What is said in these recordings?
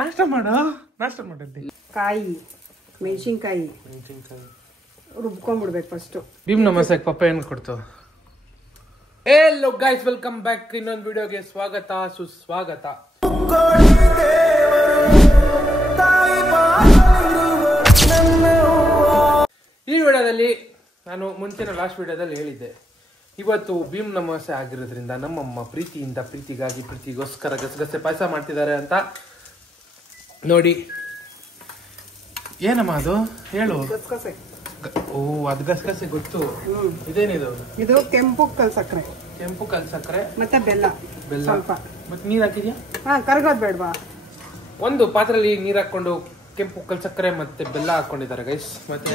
ನಾಷ್ಟ ಮಾಡಿ ಕಾಯಿ ಮೆಣಸಿನ್ಕಾಯಿ ರುಬ್ಕೊಂಡ್ಬಿಡ್ಬೇಕು ಫಸ್ಟ್. ಭೀಮ್ ನಮಸ್ತೆ ಪಪ್ಪ ಏನ್ ಕೊಡ್ತು. Hello guys, welcome back. ಇನ್ನೊಂದು ವಿಡಿಯೋಗೆ ಸ್ವಾಗತ ಸುಸ್ವಾಗತ. ಈ ವಿಡಿಯೋದಲ್ಲಿ ನಾನು ಮುಂಚಿನ ಲಾಸ್ಟ್ ವಿಡಿಯೋದಲ್ಲಿ ಹೇಳಿದ್ದೆ, ಇವತ್ತು ಭೀಮ್ ನಮಸ್ತೆ ಆಗಿರೋದ್ರಿಂದ ನಮ್ಮಮ್ಮ ಪ್ರೀತಿಗೋಸ್ಕರ ಗಸಗಸೆ ಪಾಯಸ ಮಾಡ್ತಿದ್ದಾರೆ ಅಂತ. ನೋಡಿ ಏನಮ್ಮ ಅದು ಹೇಳು. ಓ, ಅದು ಗಸಗಸೆ ಗೊತ್ತು. ಇದೇನಿದು? ಇದು ಕೆಂಪು ಕಲ್ ಸಕ್ಕರೆ ಮತ್ತೆ ಬೆಲ್ಲ ಸ್ವಲ್ಪ. ಮತ್ತೆ ನೀರ್ ಹಾಕಿದ್ಯಾ? ಕರಗೋದ್ ಬೇಡವಾ? ಒಂದು ಪಾತ್ರೆಯಲ್ಲಿ ನೀರ್ ಹಾಕೊಂಡು ಕೆಂಪು ಕಲ್ ಸಕ್ಕರೆ ಮತ್ತೆ ಬೆಲ್ಲ ಹಾಕೊಂಡಿದ್ದಾರೆ ಗೈಸ್. ಮತ್ತೆ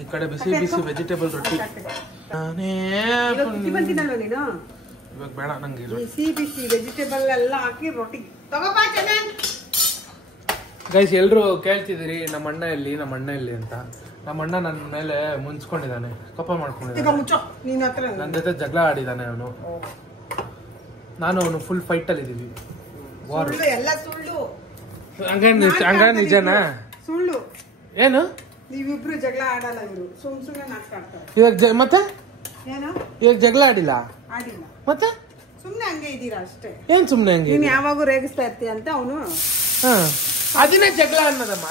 ಈ ಕಡೆ ಬಿಸಿ ವೆಜಿಟೇಬಲ್ ರೊಟ್ಟಿ. ಇವಾಗ ಬೇಡ ನಂಗೆ ಬಿಸಿ ವೆಜಿಟೇಬಲ್ ಎಲ್ಲ ಹಾಕಿ ರೊಟ್ಟಿ ಗೈಸ್. ಎಲ್ರು ಕೇಳ್ತಿದ್ದೀರಿ ನಮ್ಮ ಅಣ್ಣ ಎಲ್ಲಿ ಅಂತ. ನಮ್ಮ ಅಣ್ಣ ನನ್ನ ಮೇಲೆ ಮುನ್ಸ್ಕೊಂಡಿದ್ದಾನೆ, ಕೋಪ ಮಾಡ್ಕೊಂಡಿದ್ದಾನೆ, ನನ್ನ ಜೊತೆ ಜಗಳ ಆಡಿದಾನೆ ಅವನು. ನಾನು ಅವನು ಫುಲ್ ಫೈಟ್ ಅಲ್ಲಿ ಇದೀವಿ. ಹಂಗ ನಿಜನಾ? ಸುಳ್ಳು. ಏನು ನೀವಿಬ್ರು ಜಗಳ ಆಡಲ್ಲ, ಇವರು ಸುಮ್ನೆ ನಾಟಕ ಆಡ್ತಾರೆ. ಇವಾಗ ಮತ್ತೆ ಏನು ಇವಾಗ ಜಗಳ ಆಡಿಲ್ಲ ಮತ್ತೆ ಸುಮ್ನೆ ಹಂಗೆ ಇದೀರಾ ಅಷ್ಟೇ. ಏನ್ ಸುಮ್ನೆ ಹಂಗೆ? ನೀನ್ ಯಾವಾಗೂ ರೇಗಿಸ್ತಾ ಇರ್ತೀಯ ಅಂತ ಅವನು. ಅದನ್ನೇ ಜಗಳ ಅನ್ನೋದಮ್ಮ.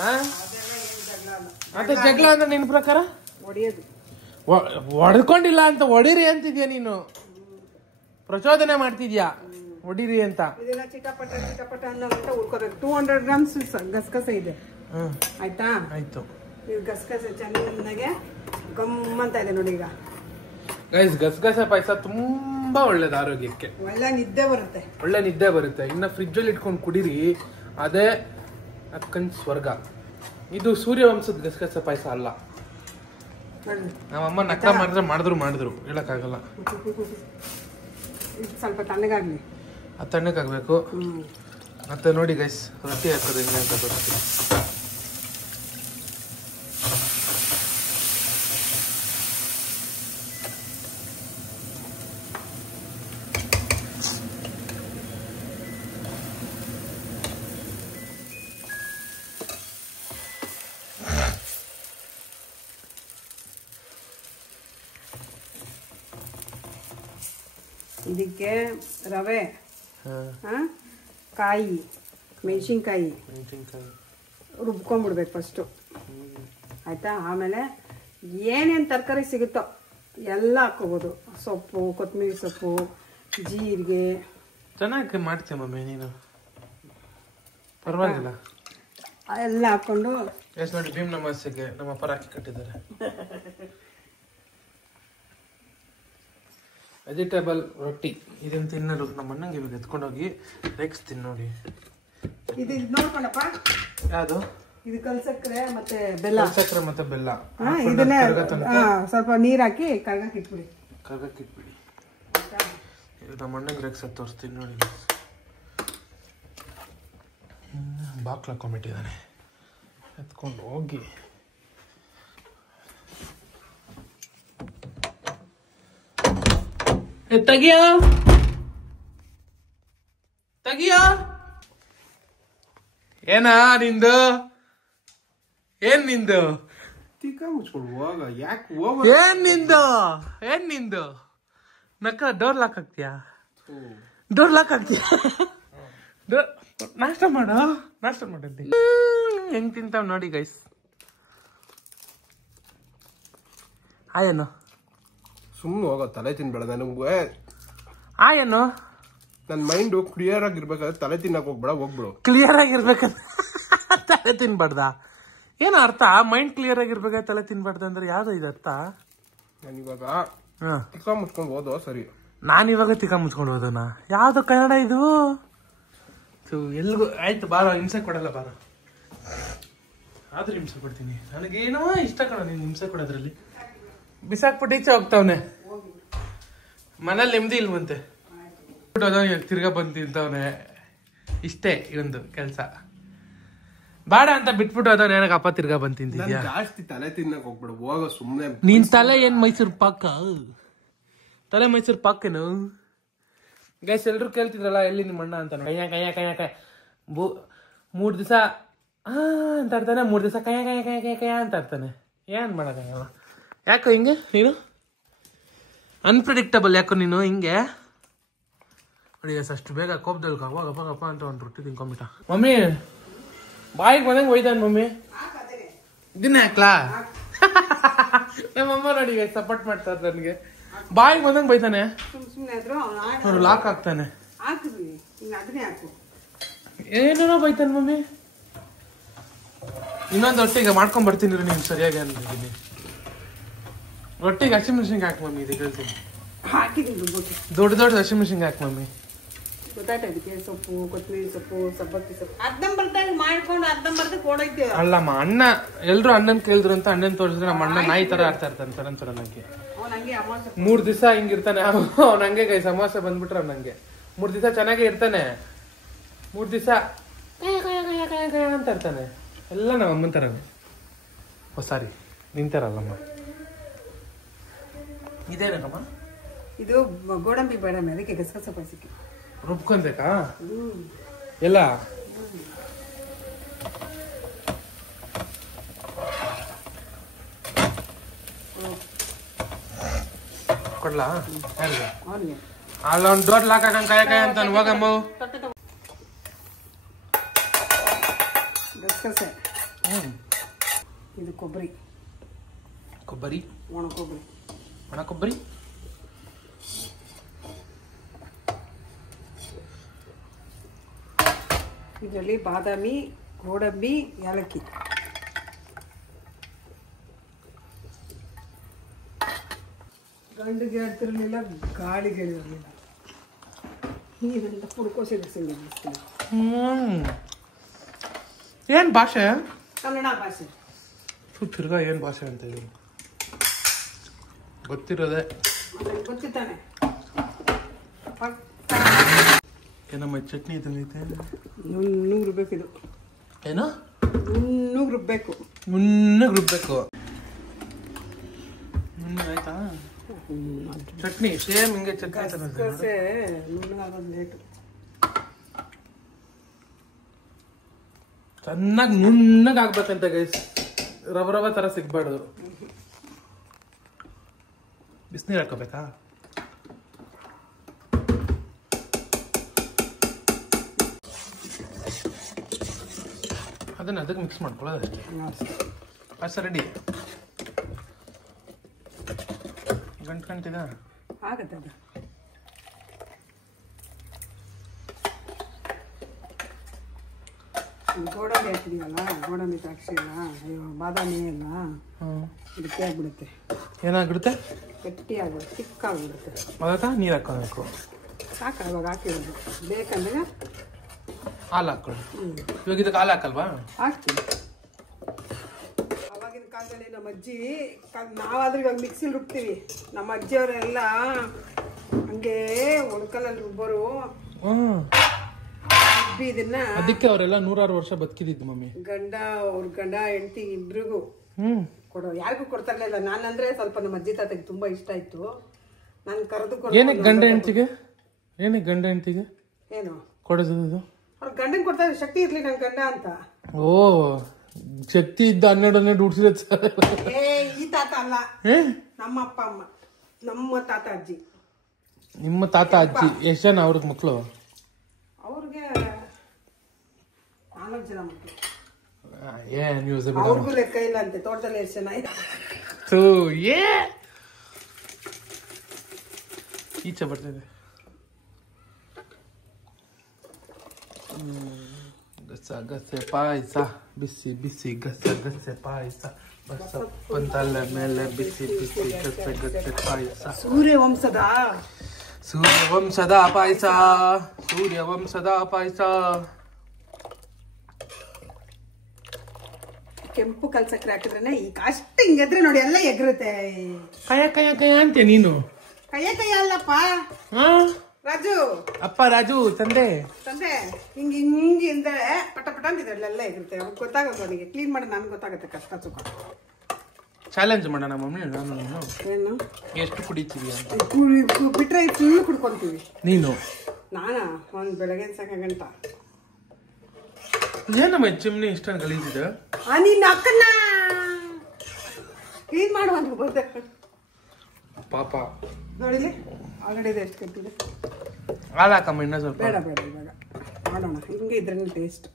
ಮತ್ತೆ ಜಗಳ ಅಂದ್ರೆ ನಿನ್ ಪ್ರಕಾರ ಹೊಡಿಯೋದು. ಹೊಡ್ಕೊಂಡಿಲ್ಲ ಅಂತ ಹೊಡಿರಿ ಅಂತಿದ್ಯಾ ನೀನು, ಪ್ರಚೋದನೆ ಮಾಡ್ತಿದ್ಯಾ ಹೊಡಿರಿ ಅಂತ. ಇದೆಲ್ಲ ಚಿಟಪಟ ಅನ್ನೋ ಅಂತ ಉಳ್ಕೋಬೇಕು. 200 ಗ್ರಾಮ್ಸ್ ಗಸಗಸೆ ಇದೆ, ಆಯ್ತಾ? ಆಯ್ತು. ಇದು ಗಸಗಸೆ ಚೆನ್ನಾಗೆ ಗಮ್ಮಂತ ಇದೆ ನೋಡಿ. ಈಗ ಗೈಸ್, ಗಸಗಸೆ ಪಾಯಸ ತುಂಬಾ ಒಳ್ಳೇದು ಆರೋಗ್ಯಕ್ಕೆ. ಒಳ್ಳೆ ನಿದ್ದೆ ಬರುತ್ತೆ. ಇನ್ನ ಫ್ರಿಜ್ ಅಲ್ಲಿ ಇಟ್ಕೊಂಡು ಕುಡೀರಿ, ಅದೇ ಅಕ್ಕನ್ ಸ್ವರ್ಗ. ಇದು ಸೂರ್ಯವಂಶದ ಗಸಗಸೆ ಪಾಯಸ ಅಲ್ಲ. ನಮ್ಮಮ್ಮ ನಕ್ಕ ಮಾಡಿದ್ರು ಹೇಳಕ್ಕಾಗಲ್ಲ. ಸ್ವಲ್ಪ ತಣ್ಣಗಾಗ್ಲಿ. ಅದು ತಣ್ಣಗಾಗ್ಬೇಕು. ಮತ್ತೆ ನೋಡಿ ಗೈಸ್, ರೊಟ್ಟಿ ಹಾಕೋದು ಹೆಂಗೆ ಅಂತ ತೋರಿಸ್ತೀನಿ. ಇದಕ್ಕೆ ರವೆ, ಕಾಯಿ ಮೆಣಸಿನ್ಕಾಯಿ ರುಬ್ಕೊಂಡ್ಬಿಡ್ಬೇಕು ಫಸ್ಟು, ಆಯ್ತಾ? ಆಮೇಲೆ ಏನೇನು ತರಕಾರಿ ಸಿಗುತ್ತೋ ಎಲ್ಲ ಹಾಕೋಬೋದು. ಸೊಪ್ಪು, ಕೊತ್ತಂಬರಿ ಸೊಪ್ಪು, ಜೀರಿಗೆ. ಚೆನ್ನಾಗಿ ಮಾಡ್ತೀಯ ಮಮ್ಮಿ ನೀನು, ಪರವಾಗಿಲ್ಲ. ಎಲ್ಲ ಹಾಕೊಂಡು ನೋಡಿ, ಭೀಮ್ ನಮಸ್ತೆಗೆ ನಮ್ಮ ಅಪ್ಪ ರಾಖಿ ಕಟ್ಟಿದ್ದಾರೆ. ವೆಜಿಟೇಬಲ್ ರೊಟ್ಟಿ ಇದನ್ನ ತಿನ್ನಲು ನಮ್ಮ ಅಣ್ಣಂಗೆ ಇವಾಗ ಎತ್ಕೊಂಡೋಗಿ ರೇಗಿಸ್ತೀನಿ ನೋಡಿ. ಇದು ನೋಡ್ಕೊಂಡಪ್ಪ, ಯಾವುದು? ಇದು ಕಲ್ ಸಕ್ಕರೆ ಮತ್ತೆ ಬೆಲ್ಲ. ಇದನ್ನ ಸ್ವಲ್ಪ ನೀರ್ ಹಾಕಿ ಕರ್ಗಕ್ಕೆ ಇಟ್ಬಿಡಿ. ಇದು ನಮ್ಮ ಅಣ್ಣಂಗೆ ರೇಗಿಸ ತೋರಿಸ್ತೀನಿ ನೋಡಿ. ಬಾಕ್ಲು ಹಾಕೊಂಡ್ಬಿಟ್ಟಿದ್ದಾನೆ, ಎತ್ಕೊಂಡು ಹೋಗಿ ತೆಗಿಯೋ. ಏನ ನಿಂದು? ಏನ್ ನಿಂದು? ಏನ್ ನಿಂದು ನಕ್ಕ ಡೋರ್ ಲಾಕ್ ಹಾಕ್ತೀಯಾ? ನಾಷ್ಟ ಮಾಡಿದ್ದಿ ಹೆಂಗ್ ತಿಂತಾವ್ ನೋಡಿ ಗೈಸ್. ಆಯೇನು ಸುಮ್ಮನೆ ಹೋಗೋ, ತಲೆ ತಿನ್ಬೇಡ ನನಗೆ. ಆಯೇನು ನನ್ನ ಮೈಂಡು ಕ್ಲಿಯರ್ ಆಗಿರ್ಬೇಕಾದ್ರೆ ತಲೆ ತಿನ್ನಕ್ ಹೋಗ್ಬಿಡು. ಕ್ಲಿಯರ್ ಆಗಿರ್ಬೇಕಂದ್ರೆ ತಲೆ ತಿನ್ಬಾರ್ದ? ಏನ ಅರ್ಥ? ಮೈಂಡ್ ಕ್ಲಿಯರ್ ಆಗಿರ್ಬೇಕಾದ್ರೆ ತಲೆ ತಿನ್ಬಾರ್ದ ಅಂದ್ರೆ ಯಾವ್ದು ಇದು ಅರ್ಥ? ನಾನಿವಾಗ ತಿಕ್ಕ ಮುಚ್ಕೊಂಡು ಹೋದೋ ಸರಿ. ನಾನಿವಾಗ ತಿಕ್ಕ ಮುಚ್ಕೊಂಡು ಹೋದೋಣ? ಯಾವ್ದು ಕನ್ನಡ ಇದು? ಎಲ್ಗೂ ಆಯ್ತು, ಬಾರ, ಹಿಂಸೆ ಕೊಡಲ್ಲ, ಬಾರ. ಆದ್ರೂ ಹಿಂಸೆ ಕೊಡ್ತೀನಿ. ನನಗೇನೋ ಇಷ್ಟ ಕಣ ನೀನು ಹಿಂಸೆ ಕೊಡೋದ್ರಲ್ಲಿ. ಬಿಸಾಕ್ಬಿಟ್ಟು ಈಚೆ ಹೋಗ್ತಾವನೆ, ಮನೇಲಿ ನೆಮ್ಮದಿ ಇಲ್ವಂತೆ. ತಿರ್ಗಾ ಬಂದು ತಿಂತವನೆ. ಇಷ್ಟೇ ಒಂದು ಕೆಲ್ಸ. ಬೇಡ ಅಂತ ಬಿಟ್ಬಿಟ್ಟು ಅದ ನನಗಪ್ಪ ತಿರ್ಗಾ ಬಂದ್ ತಿಂತಿದ್ಯಾ? ಜಾಸ್ತಿ ತಲೆ ತಿನ್ನಕ್ ಹೋಗ್ಬಿಡು, ಹೋಗ ಸುಮ್ನೆ. ನೀನ್ ತಲೆ ಏನ್ ಮೈಸೂರು ಪಾಕ? ತಲೆ ಮೈಸೂರು ಪಾಕೇನು? ಗೈಸ್ ಎಲ್ರು ಕೇಳ್ತಿದ್ರಲ್ಲ ಎಲ್ಲಿ ನಿಮ್ಮ ಅಣ್ಣ ಅಂತ. ಕೈಯ ಕೈಯ ಕೈಯ 3 ದಿವಸ ಅಂತ ಇರ್ತಾನೆ, 3 ದಿವಸ ಕಯ ಕಯ ಕಯ ಕಯ ಕಯ ಅಂತ ಇರ್ತಾನೆ. ಏನ್ ಮಾಡೋಕ್ಕಾಗಲ್ಲ. ಯಾಕೋ ಹಿಂಗೆ ನೀನು ಅನ್ಪ್ರಿಡಿಕ್ಟಬಲ್, ಯಾಕೋ ನೀನು ಹಿಂಗೆ ನೋಡಿ. ಅಷ್ಟು ಬೇಗ ಕೋಪದಳ್ಕ ಗಪ್ಪ ಅಂತ ಒಂದು ರೊಟ್ಟಿ ತಿನ್ಕೊಂಬಿಟ್ಟ. ಮಮ್ಮಿ ಬಾಯಿಗೆ ಬಂದಂಗೆ ಒಯ್ದಾನ ಮಮ್ಮಿ. ಇದನ್ನ ಹಾಕ್ಲಾ? ನಮ್ಮಮ್ಮ ನೋಡಿ ಸಪೋರ್ಟ್ ಮಾಡ್ತಾರೆ ನನಗೆ. ಬಾಯಿಗೆ ಬಂದಂಗೆ ಬೈತಾನೆ, ಲಾಕ್ ಆಗ್ತಾನೆ, ಏನೇನೋ ಬೈತಾನೆ ಮಮ್ಮಿ. ಇನ್ನೊಂದು ರೊಟ್ಟಿಗೆ ಮಾಡ್ಕೊಂಡ್ ಬರ್ತೀನಿ ನೀವು ಸರಿಯಾಗಿ ಅಂದಿದ್ದೀನಿ. ರೊಟ್ಟಿಗೆ ಹಸಿಮೆಣಸಿನ್ಕಾಯಿ ಹಾಕಿ ಮಮ್ಮಿ. ಇದಕ್ಕೆ ಹೇಳ್ತೀನಿ ದೊಡ್ಡ ಹಸಿಮೆಣಸಿನ್ಕಾಯಿ ಹಾಕಿ ಮಮ್ಮಿ. ಸೊಪ್ಪು, ಕೊತ್ತಂಬರಿ ಸೊಪ್ಪು, ಸಬ್ಬಕ್ಕಿ ಸೊಪ್ಪು ಅರ್ಧಂಬರ್ದಾಗ ಮಾಡ್ಕೊಂಡು ಅರ್ಧಂಬರ್ದ ಕೊಡೈತೆ. ಅಲ್ಲಮ್ಮ, ಅಣ್ಣ ಎಲ್ರು ಅಣ್ಣನ್ ಕೇಳಿದ್ರು ಅಂತ ಅಣ್ಣನ್ ತೋರಿಸಿದ್ರೆ ನಮ್ಮ ಅಣ್ಣ ನಾಯಿ ತರ ಆಡ್ತಾ ಇರ್ತಾನೆ ಸಡನ್ ನನಗೆ. 3 ದಿವಸ ಹಿಂಗಿರ್ತಾನೆ ಅವ್ನ ಹಂಗೆ. ಗೈ ಅಮಾವಾಸ್ಯೆ ಬಂದ್ಬಿಟ್ರೆ ನಂಗೆ 3 ದಿವಸ ಚೆನ್ನಾಗೇ ಇರ್ತಾನೆ. 3 ದಿವಸ ಅಂತ ಇರ್ತಾನೆ. ಎಲ್ಲ ನಮ್ಮ ಅಮ್ಮನ ತರನೇ. ಸಾರಿ ನಿಂತಾರಲ್ಲಮ್ಮ. ಇದೇನಮ್ಮ? ಇದು ಗೋಡಂಬಿ ಬಾದಾಮಿ, ಅದಕ್ಕೆ ಗಸಗಸೆ ಪಾಯಸಕ್ಕೆ ರುಬ್ಕೊಂಬೇಕಾ ಎಲ್ಲ? ಕೊಡ್ಲಾ? ಅಲ್ಲೊಂದು ದೊಡ್ಡ ಲಾಕ್ ಹಾಕಂಗ್ ಕಾಯ ಕಾಯ ಅಂತ ಹೋಗಮ್ಮ. ಗಸಗಸೆ, ಇದು ಕೊಬ್ಬರಿ, ಒಣ ಕೊಬ್ಬರಿ, ಇದರಲ್ಲಿ ಬಾದಾಮಿ, ಗೋಡಂಬಿ, ಏಲಕ್ಕಿ. ಗಂಡಿಗೆ ಹೇಳ್ತಿರ್ಲಿಲ್ಲ, ಗಾಳಿಗೆ ಹೇಳಿರಲಿಲ್ಲ. ನೀವೆಲ್ಲ ಪುಡ್ಕೋಸಿದ್ರೆ ಏನ್ ಭಾಷೆ? ಕನ್ನಡ ಭಾಷೆ. ತಿರ್ಗಾ ಏನ್ ಭಾಷೆ ಅಂತ ಹೇಳಿ ಗೊತ್ತಿರೋದೆ. ಗೊತ್ತಿತ್ತಾನೆ. ಏನಮ್ಮ ಚಟ್ನಿ ತಂದೈತೆ? ನುಣ್ಣಗೆ ರುಬ್ಬೇಕಿದು. ಏನೋ ನುಣ್ಣಗೆ ರುಬ್ಬೇಕು. ಆಯ್ತಾ ಚಟ್ನಿ? ಸೇಮ್ ಹಿಂಗೆ ಚಟ್ನಿ ಗಸಗಸೆ ನುಣ್ಣಗಾಗೋದು ಲೇಟು. ಚೆನ್ನಾಗಿ ನುಣ್ಣಗೆ ಆಗ್ಬೇಕಂತ ಗೈಸ್, ರವ ತರ ಸಿಗ್ಬಾರ್ದು. ಬಿಸಿನೀರು ಹಾಕೋಬೇಕಾ? ಅದನ್ನ ಅದಕ್ಕೆ ಮಿಕ್ಸ್ ಮಾಡ್ಕೊಳ್ಳೋದು. ಪಾಯಸ ರೆಡಿ. ಗಂಟಿದ ಆಗತ್ತೆ ಅದು. ಗೋಡಂಬಿ ಹಾಕಿದೀವಲ್ಲ, ಗೋಡಂಬಿ ದ್ರಾಕ್ಷಿ ಎಲ್ಲ, ಬಾದಾಮಿ ಎಲ್ಲ ಗಟ್ಟಿ ಆಗ್ಬಿಡುತ್ತೆ. ಏನಾಗ್ಬಿಡುತ್ತೆ? ಗಟ್ಟಿ ಆಗ್ಬಿಡುತ್ತೆ, ತಿಕ್ಕಾಗ್ಬಿಡುತ್ತೆ. ಅದಕ್ಕೆ ನೀರು ಹಾಕೋಬೇಕು. ಸಾಕು ಇವಾಗ ಹಾಕಿರೋದು. ಬೇಕಂದ್ರೆ ಹಾಲು ಹಾಕೊಳ್ಳಿ. ಇವಾಗ ಇದಕ್ಕೆ ಹಾಲು ಹಾಕಲ್ವಾ? ಹಾಕ್ತೀವಿ. ಅವಾಗಿನ ಕಾಲದಲ್ಲಿ ನಮ್ಮ ಅಜ್ಜಿ, ನಾವಾದ್ರೆ ಇವಾಗ ಮಿಕ್ಸಿಲಿ ರುಬ್ತೀವಿ. ನಮ್ಮ ಅಜ್ಜಿಯವರೆಲ್ಲ ಹಂಗೆ ಒಣಕಲಲ್ಲಿ ರುಬ್ಬರು. ರುಬ್ಬಿ ಇದನ್ನ ಅದಕ್ಕೆ ಅವರೆಲ್ಲ 106 ವರ್ಷ ಬದುಕಿದ್ದು ಮಮ್ಮಿ. ಅವ್ರ ಗಂಡ ಹೆಂಡತಿ ಇಬ್ರಿಗೂ ಕೊಡೋ, ಯಾರಿಗೂ ಕೊಡ್ತಾ ಇಲ್ಲ. ನಾನಂದ್ರೆ ಸ್ವಲ್ಪ ನಮ್ಮ ಅಜ್ಜಿ ತಾತಗೆ ತುಂಬಾ ಇಷ್ಟ ಇತ್ತು. ನಾನು ಕರೆದು ಏನಕ್ಕೆ ಗಂಡ ಹೆಂಡತಿಗೆ ಏನು ಕೊಡೋದು? ಅವ್ರ ಗಂಡನ್ ಕೊಡ್ತಾ ಇದ್ರು, ಶಕ್ತಿ ಇರ್ಲಿ ನನ್ ಗಂಡ ಅಂತ. ಓ, ಶಕ್ತಿ ಇದ್ದ 12 ಉಡ್ಸಿದ. ಈ ತಾತ ಅಲ್ಲ, ನಮ್ಮ ಅಪ್ಪ ಅಮ್ಮ, ನಮ್ಮ ತಾತ ಅಜ್ಜಿ. ನಿಮ್ಮ ತಾತ ಅಜ್ಜಿ ಎಷ್ಟು ಜನ ಅವ್ರಿಗೆ ಮಕ್ಕಳು? ಅವ್ರಿಗೆ 4 ಜನ ಮಕ್ಕಳು. ಏನ್ ಯೂಸ್ ಅವ್ರಿಗೂ ಲೆಕ್ಕ ಇಲ್ಲ ಅಂತೆ. ತೋಟದಲ್ಲಿ ಎಷ್ಟು ಜನ ಈಚೆ ಬರ್ತಿದೆ. ಗಸಗಸೆ ಪಾಯಸ, ಬಿಸಿ ಬಿಸಿ ಗಸಗಸೆ ಪಾಯಸ, ಬಸಪ್ಪನ ಮೇಲೆ ಬಿಸಿ ಬಿಸಿ ಗಸಗಸೆ ಪಾಯಸ. ಸೂರ್ಯವಂಶದ ಪಾಯಸ. ಕೆಂಪು ಕಲ್ಸಕ್ರೆ ಹಾಕಿದ್ರೆ ಈಗ ಅಷ್ಟು ಹಿಂಗೆದ್ರೆ ನೋಡಿ ಎಲ್ಲ ಎಗರುತ್ತೆ. ಕಯ ಅಂತೆ ನೀನು. ಕೈಯ ಅಲ್ಲಪ್ಪ ರಾಜು. ಅಪ್ಪ ರಾಜು ತಂದೆ ಹಿಂಗಿಂದ ಪಟ ಅಂತಿದ್ರಲ್ಲ ಎಲ್ಲ ಎಗರುತ್ತೆ. ಅವ್ರಿಗೆ ಗೊತ್ತಾಗುತ್ತೆ, ನನಗೆ ಕ್ಲೀನ್ ಮಾಡಿ ನನ್ಗೆ ಗೊತ್ತಾಗುತ್ತೆ ಕಷ್ಟ ಸುಖ. ಚಾಲೆಂಜ್ ಮಾಡೋಣ ಮಮ್ಮಿ, ನಾನು ಏನು ಎಷ್ಟು ಕುಡಿತೀವಿ ಅಂತ. ಬಿಟ್ರೆ ಫುಲ್ ಕುಡ್ಕೊಂತೀವಿ. ನೀನು? ನಾನಾ ಒಂದ್ ಬೆಳಗ್ಗೆ ಸಾಕ ಗಂಟ ಏನಮ್ಮ ಚಿಮ್ನಿ ಇಷ್ಟೊಂದು ಗಲೀಜಿದೆ? ನಿನ್ನ ಅಕ್ಕನ್ನ ಕ್ಲೀನ್ ಮಾಡುವಂತ ಬರ್ತೆ ಪಾಪ. ನೋಡಿಲಿ ಆಲ್ರೆಡಿ ಇದೆ ಎಷ್ಟು ಕೆಟ್ಟಿದೆ. ಹಾಲಾಕಮ್ಮ ಇನ್ನೂ ಸ್ವಲ್ಪ. ಬೇಡ ಬೇಡ ಬೇಡ ಮಾಡೋಣ ಹಿಂಗೆ ಇದ್ರಲ್ಲಿ ಟೇಸ್ಟ್.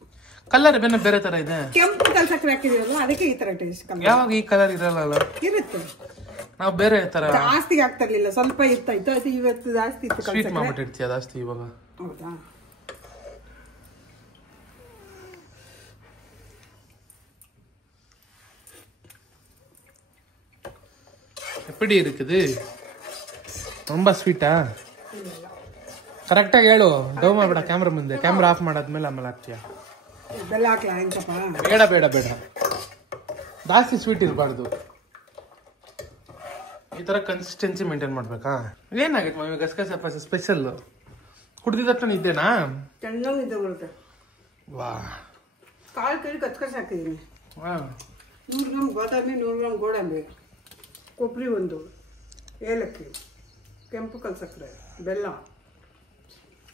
ಕಲರ್ ಬೇರೆ ತರ ಇದೆ. ಕೆಂಪು ಕಲ್ಸಕ್ಕೆ ಹಾಕಿದೀವಲ್ಲ ಅದಕ್ಕೆ ಈ ತರ ಟೇಸ್ಟ್. ಯಾವಾಗ ಈ ಕಲರ್ ಇರಲ್ಲ? ಇರುತ್ತೆ. ನಾವು ಬೇರೆ ತರ ಜಾಸ್ತಿ ಆಗ್ತಿರ್ಲಿಲ್ಲ, ಸ್ವಲ್ಪ ಇತ್ತಾಯ್ತು. ಅದು ಇವತ್ತು ಜಾಸ್ತಿ ಇತ್ತು. ಸ್ವೀಟ್ ಮಾಡ್ಬಿಟ್ಟಿರ್ತೀಯ ಜಾಸ್ತಿ ಇವಾಗ. ಹೌದಾ? எப்படி இருக்குது? ரொம்ப ಸ್ವೀಟಾ? ಕರೆಕ್ಟಾಗಿ ಹೇಳು. ಡೌ ಮಾಡ್ಬೇಡ ಕ್ಯಾಮ್ರಾ ಮುಂದೆ. ಕ್ಯಾಮ್ರಾ ಆಫ್ ಮಾಡಾದ್ಮೇಲೆ ಆಮೇಲೆ ಹಾಕ್ತೀಯ. ಬೆಲ್ಲ ಹಾಕ್ಲಾ ಎಂತಪ್ಪ? ಬೇಡ ಬೇಡ ಬೇಡ, ಜಾಸ್ತಿ ಸ್ವೀಟ್ ಇರಬಾರ್ದು. ಈ ತರ ಕನ್ಸಿಸ್ಟೆನ್ಸಿ ಮೇಂಟೈನ್ ಮಾಡ್ಬೇಕಾ? ಏನಾಗೈತೆ ಮಮ್ಮಿ ಗಸಗಸೆ ಸ್ಪೆಷಲ್? ಕುಡ್ದಿದ ತಕ್ಷಣ ಇದ್ದೇನಾ? ಚೆನ್ನಾಗಿ ನಿದ್ದೆ ಬರುತ್ತೆ. ವಾ, ಕಾಳು ಕೈ ಕಚ್ಕಸಿ ಹಾಕಿದ್ದೀನಿ. 100 ಗ್ರಾಮ್ ಬಾದಾಮಿ, 100 ಗ್ರಾಮ್ ಗೋಡಂಬಿ, ಕೊಬ್ಬರಿ ಒಂದು, ಏಲಕ್ಕಿ, ಕೆಂಪು ಕಲ್ಸಕ್ಕರೆ, ಬೆಲ್ಲ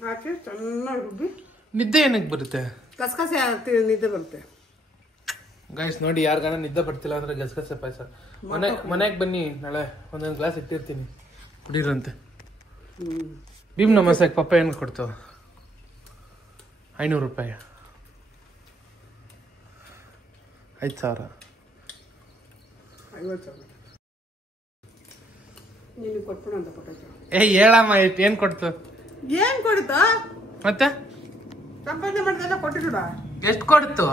ಹಾಕಿ ಚೆನ್ನಾಗಿ ರುಬ್ಬಿ. ನಿದ್ದೆ ಏನಕ್ಕೆ ಬರುತ್ತೆ? ಗಸಗಸೆ ಹಾಕ್ತೀವಿ, ನಿದ್ದೆ ಬರುತ್ತೆ. ಗೈಸ್ ನೋಡಿ, ಯಾರಿಗಾನ ನಿದ್ದೆ ಬರ್ತಿಲ್ಲ ಅಂದ್ರೆ ಗಸಗಸೆ ಪಾಯಸ ಮನೆಗೆ ಬನ್ನಿ, ನಾಳೆ ಒಂದೊಂದು ಗ್ಲಾಸ್ ಇಟ್ಟಿರ್ತೀನಿ, ಕುಡೀರಂತೆ. ಭೀಮ್ ನಮಸ್ತೆ ಪಪ್ಪ ಏನು ಕೊಡ್ತು? 500 ರೂಪಾಯಿ, 5,000. 50,000 ನೀನು ಕೊಟ್ಬಿಡು ಅಂತ ಪಟಾಕಿ. ಹೇಳಮ್ಮ, ಏನ್ ಕೊಡ್ತು? ಏನ್ ಕೊಡ್ತಾ? ಮತ್ತೆ ಸಂಪಾದನೆ ಮಾಡ್ದೆಲ್ಲ ಕೊಟ್ಟಿಲ್ಲ. ಎಷ್ಟು ಕೊಡ್ತು?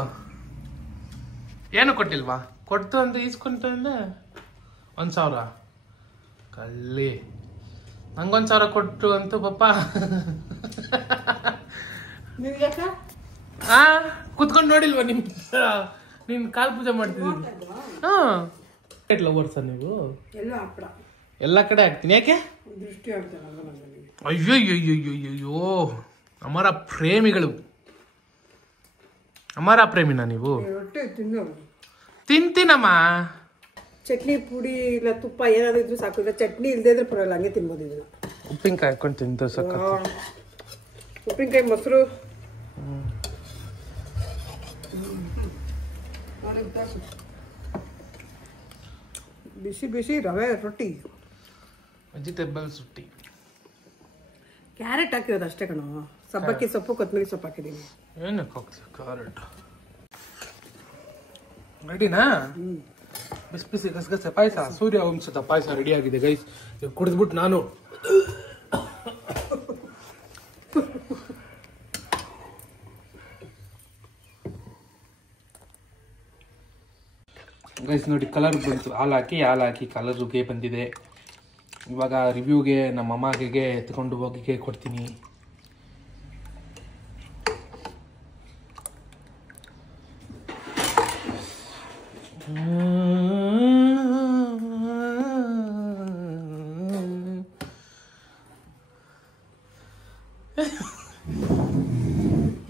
ಏನು ಕೊಟ್ಟಿಲ್ವಾ? ಕೊಡ್ತು ಅಂತ ಈಸ್ಕೊಂತ 1,000 ಕಳ್ಳಿ. ನಂಗೊಂದು 1,000 ಕೊಟ್ಟು ಅಂತೂ ಪಪ್ಪ. ನೀವು ಯಾಕ ಕುತ್ಕೊಂಡು ನೋಡಿಲ್ವಾ ನಿನ್ ಕಾಲ್ ಪೂಜೆ ಮಾಡ್ತಿದ್ದೀವಿ. ಲವರ್ಸ ನೀವು? ಎಲ್ಲ ಹಪ್ಪಳ ಎಲ್ಲ ಕಡೆ ಹಾಕ್ತೀನಿ. ಯಾಕೆ? ದೃಷ್ಟಿ ಆಗ್ತಾನಲ್ಲ ನನಗೆ. ಅಯ್ಯೋ ಅಮರ ಪ್ರೇಮಿಗಳು. ಅಮರ ಪ್ರೇಮಿನ ನೀವು? ರೊಟ್ಟಿ ತಿನ್ನು. ತಿಂತೀನಮ್ಮ. ಚಟ್ನಿ ಪುಡಿ ಇಲ್ಲ ತುಪ್ಪ ಏನಾದ್ರು ಇದ್ರು ಸಾಕು. ಇಲ್ಲ ಚಟ್ನಿ ಇಲ್ಲದೆ ಇದ್ರೆ ಪರವಾಗಿಲ್ಲ, ಹಂಗೆ ತಿನ್ಬೋದು. ಇದನ್ನ ಉಪ್ಪಿನಕಾಯಿ ಹಾಕೊಂಡು ತಿಂತ ಸಕ್ಕ. ಉಪ್ಪಿನಕಾಯಿ, ಮೊಸರು, ಬಿಸಿ ಬಿಸಿ ರವೆ ರೊಟ್ಟಿ, ವೆಜಿಟೇಬಲ್ಸ್ ರೊಟ್ಟಿ. ಕ್ಯಾರೆಟ್ ಹಾಕಿರೋದು ಅಷ್ಟೇ ಕಣೋ. ಸಬ್ಬಕ್ಕಿ ಸೊಪ್ಪು, ಕೊತ್ತಂಬರಿ ಸೊಪ್ಪು ಹಾಕಿದೀನಿ. ಏನಕ್ಕೆ ಹೋಗ್ತೀವಿ? ಕ್ಯಾರೆಟ್ ರೆಡಿನಾ? ಬಿಸಿ ಬಿಸಿ ಗಸಗಸೆ ಪಾಯಸ, ಸೂರ್ಯವಂಶದ ಪಾಯಸ ರೆಡಿ ಆಗಿದೆ ಗೈಸ್. ಕುಡಿದ್ಬಿಟ್ಟು ನಾನು ಗೈಸ್ ನೋಡಿ, ಕಲರ್ ಬಂತು. ಹಾಲು ಹಾಕಿ ಕಲರ್ಗೆ ಬಂದಿದೆ. ಇವಾಗ ರಿವ್ಯೂಗೆ ನಮ್ಮ ಅಮ್ಮಗೆ ಎತ್ಕೊಂಡು ಹೋಗಿಗೆ ಕೊಡ್ತೀನಿ.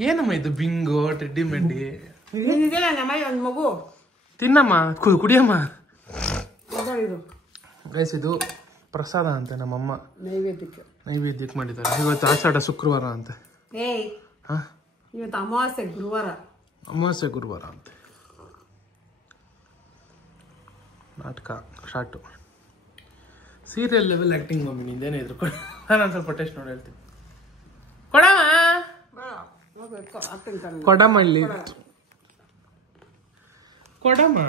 ಏನಮ್ಮ ಇದು ಬಿಂಗೋ ಟೆಡ್ಡಿ ಮೆಂಡಿ? ಒಂದು ಮಗು ತಿನ್ನಮ್ಮ, ಕುಡಿಯಮ್ಮ. ಇದು ಗೈಸ್ ಇದು ಪ್ರಸಾದ ಅಂತೆ. ನಮ್ಮಮ್ಮ ನೈವೇದ್ಯಕ್ಕೆ ಮಾಡಿದ್ದಾರೆ. ಇವತ್ತು ಆಷಾಢ ಶುಕ್ರವಾರ ಅಂತೆ. ಇವತ್ತು ಅಮಾವಾಸ್ಯೆ ಗುರುವಾರ. ಅಮಾವಾಸ್ಯೆ ಗುರುವಾರ ಅಂತೆ. ನಾಟಕ start. Serial level acting mummy, ನಿಂದೇನೇ ಇದ್ರು. ನಾನು ಸ್ವಲ್ಪ ಟೇಸ್ಟ್ ನೋಡಿ ಹೇಳ್ತೀನಿ. ಕೊಡಮ್ಮ ಇಲ್ಲಿ, ಕೊಡಮ್ಮ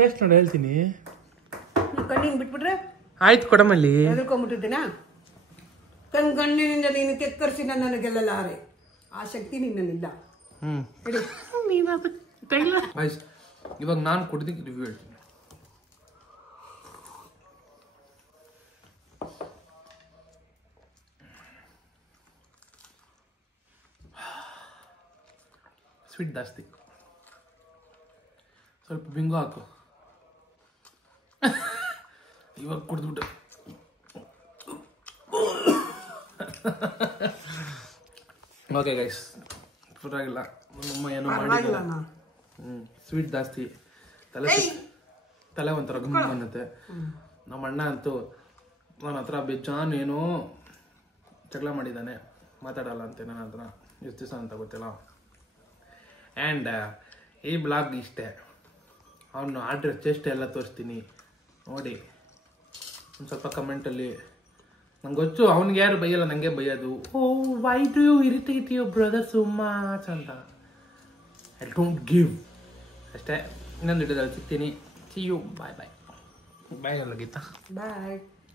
ಟೇಸ್ಟ್ ನೋಡಿ ಹೇಳ್ತೀನಿ. ಕಣ್ಣಿಗೆ ಬಿಟ್ಬಿಟ್ರೆ ಆಯ್ತು, ಕೊಡಮಲ್ಲಿ. ಹೆದರ್ಕೊಂಡ್ಬಿಟ್ಟಿದ್ದೀನಾ? ಕಣ್ಣಿನಿಂದ ನೀನು ಕೆಕ್ಕರಿಸಿ ನನ್ನನ್ನು ಗೆಲ್ಲಲಾರೆ. ಆ ಶಕ್ತಿ ನಿನ್ನಲ್ಲಿಲ್ಲ. ಇವಾಗ ನಾನು ಕುಡ್ದಿಕ್ಕೆ ರಿವ್ಯೂ ಹೇಳ್ತೀನಿ. ಸ್ವೀಟ್ ಜಾಸ್ತಿ, ಸ್ವಲ್ಪ ಬಿಂಗೋ ಹಾಕು. ಇವಾಗ ಕುಡಿದ್ಬಿಟ್ಟು ಓಕೆ ಗೈಸ್, ಪರವಾಗಿಲ್ಲ. ನಮ್ಮಮ್ಮ ಏನೋ ಮಾಡಿಲ್ಲ. ಸ್ವೀಟ್ ಜಾಸ್ತಿ, ತಲೆ ಒಂಥರ ಗುಮ್ಮ ಅನ್ನತ್ತೆ. ನಮ್ಮ ಅಣ್ಣ ಅಂತೂ ನನ್ನ ಹತ್ರ ಬೇಜಾನ್ ಏನೋ ಜಗಳ ಮಾಡಿದ್ದಾನೆ. ಮಾತಾಡಲ್ಲ ಅಂತೆ ನನ್ನ ಹತ್ರ ಎಷ್ಟು ದಿವಸ ಅಂತ ಗೊತ್ತಿಲ್ಲ. ಆ್ಯಂಡ್ ಈ ಬ್ಲಾಗ್ ಇಷ್ಟೇ. ಅವನು ಆಡಿರೋ ಚೆಸ್ಟ್ ಎಲ್ಲ ತೋರಿಸ್ತೀನಿ ನೋಡಿ. ಒಂದು ಸ್ವಲ್ಪ ಕಮೆಂಟಲ್ಲಿ ನಂಗೆ ಗೊತ್ತು ಅವ್ನಿಗೆ ಯಾರು ಬೈಯಲ್ಲ, ನನಗೆ ಬೈಯೋದು. Oh why do you irritate your brother so much ಅಂತ. ಐ ಡೋಂಟ್ ಗಿವ್ ಅಷ್ಟೇ. ಇನ್ನೊಂದು ವಿಡಿಯೋದಲ್ಲಿ ಸಿಗ್ತೀನಿ. See you. Bye bye bye. ಅಲ್ಲ ಗೀತಾ ಬಾಯ್.